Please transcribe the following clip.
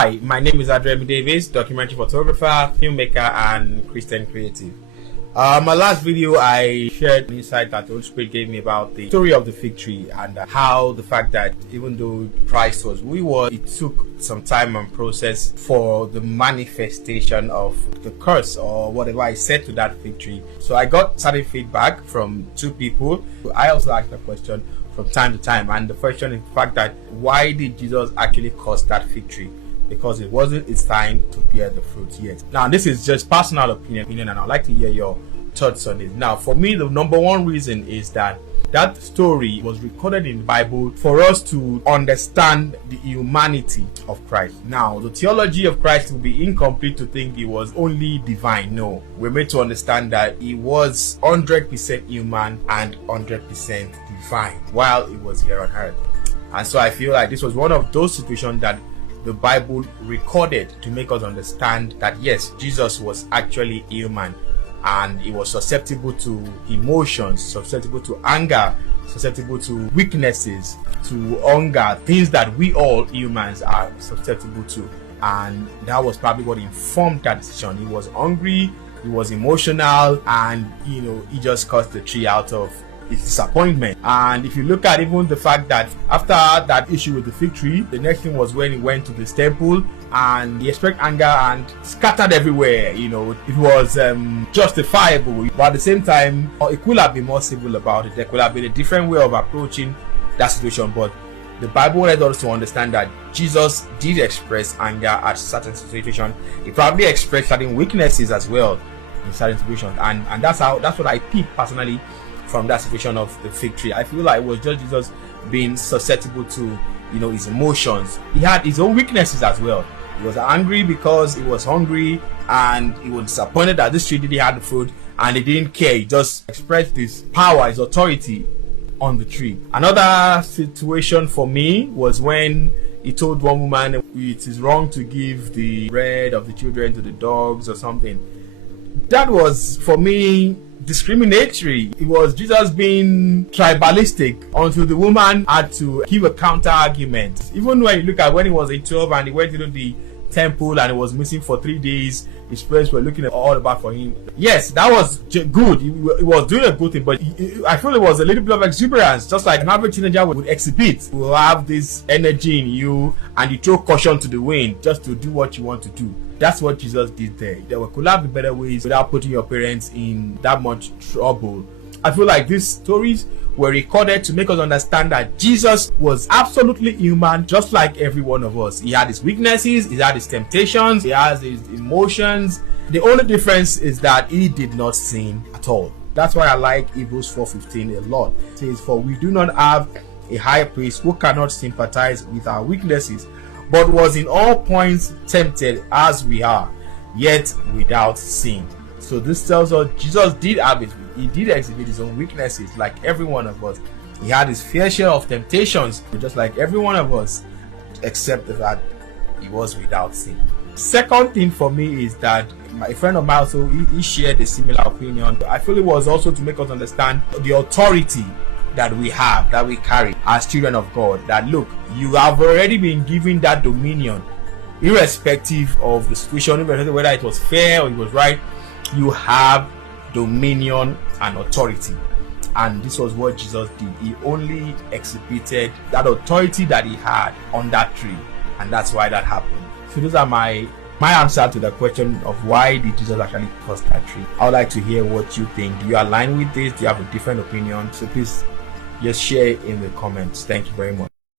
Hi, my name is Aderemi Davies, documentary photographer, filmmaker, and Christian creative. My last video, I shared an insight that the Holy Spirit gave me about the story of the fig tree and how the fact that even though Christ was who he was, it took some time and process for the manifestation of the curse or whatever I said to that fig tree. So I got certain feedback from two people. I also asked the question from time to time, and the question is the fact that why did Jesus actually curse that fig tree? Because it wasn't its time to bear the fruit yet. Now, this is just personal opinion, and I'd like to hear your thoughts on it. Now, for me, the number one reason is that story was recorded in the Bible for us to understand the humanity of Christ. Now, the theology of Christ will be incomplete to think he was only divine. No, we're made to understand that he was 100% human and 100% divine while he was here on earth. And so I feel like this was one of those situations that the Bible recorded to make us understand that yes, Jesus was actually human and he was susceptible to emotions, susceptible to anger, susceptible to weaknesses, to hunger, things that we all humans are susceptible to. And that was probably what informed that decision. He was hungry, he was emotional, and he just cursed the tree out of his disappointment. And if you look at even the fact that after that issue with the fig tree, the next thing was when he went to this temple and he expressed anger and scattered everywhere. It was justifiable, but at the same time it could have been more civil about it. There could have been a different way of approaching that situation, but the Bible wanted us to understand that Jesus did express anger at certain situations. He probably expressed certain weaknesses as well in certain situations, and that's what I picked personally from that situation of the fig tree. I feel like it was just Jesus being susceptible to his emotions. He had his own weaknesses as well. He was angry because he was hungry, and he was disappointed that this tree didn't have the fruit, and he didn't care. He just expressed his power, his authority on the tree. Another situation for me was when he told one woman it is wrong to give the bread of the children to the dogs or something. That was, for me, discriminatory. It was Jesus being tribalistic until the woman had to give a counter argument. Even when you look at when he was 12 and he went into the temple and he was missing for 3 days, his friends were looking all about for him. Yes, that was good. He was doing a good thing, but I feel it was a little bit of exuberance, just like an average teenager would exhibit. You will have this energy in you and you throw caution to the wind just to do what you want to do. That's what Jesus did there. There could have been better ways without putting your parents in that much trouble. I feel like these stories were recorded to make us understand that Jesus was absolutely human, just like every one of us. He had his weaknesses, he had his temptations, he has his emotions. The only difference is that he did not sin at all. That's why I like Hebrews 4:15 a lot. It says, "For we do not have a high priest who cannot sympathize with our weaknesses, but was in all points tempted as we are, yet without sin." So this tells us Jesus did have it. He did exhibit his own weaknesses like every one of us. He had his fair share of temptations, just like every one of us, except that he was without sin. Second thing for me is that a friend of mine also, he shared a similar opinion. I feel it was also to make us understand the authority that we have, that we carry as children of God. That look, you have already been given that dominion, irrespective of the situation, irrespective whether it was fair or it was right. You have dominion and authority, and this was what Jesus did. He only exhibited that authority that he had on that tree, and that's why that happened. So those are my answer to the question of why did Jesus actually curse that tree. I would like to hear what you think. Do you align with this? Do you have a different opinion? So please just share in the comments. Thank you very much.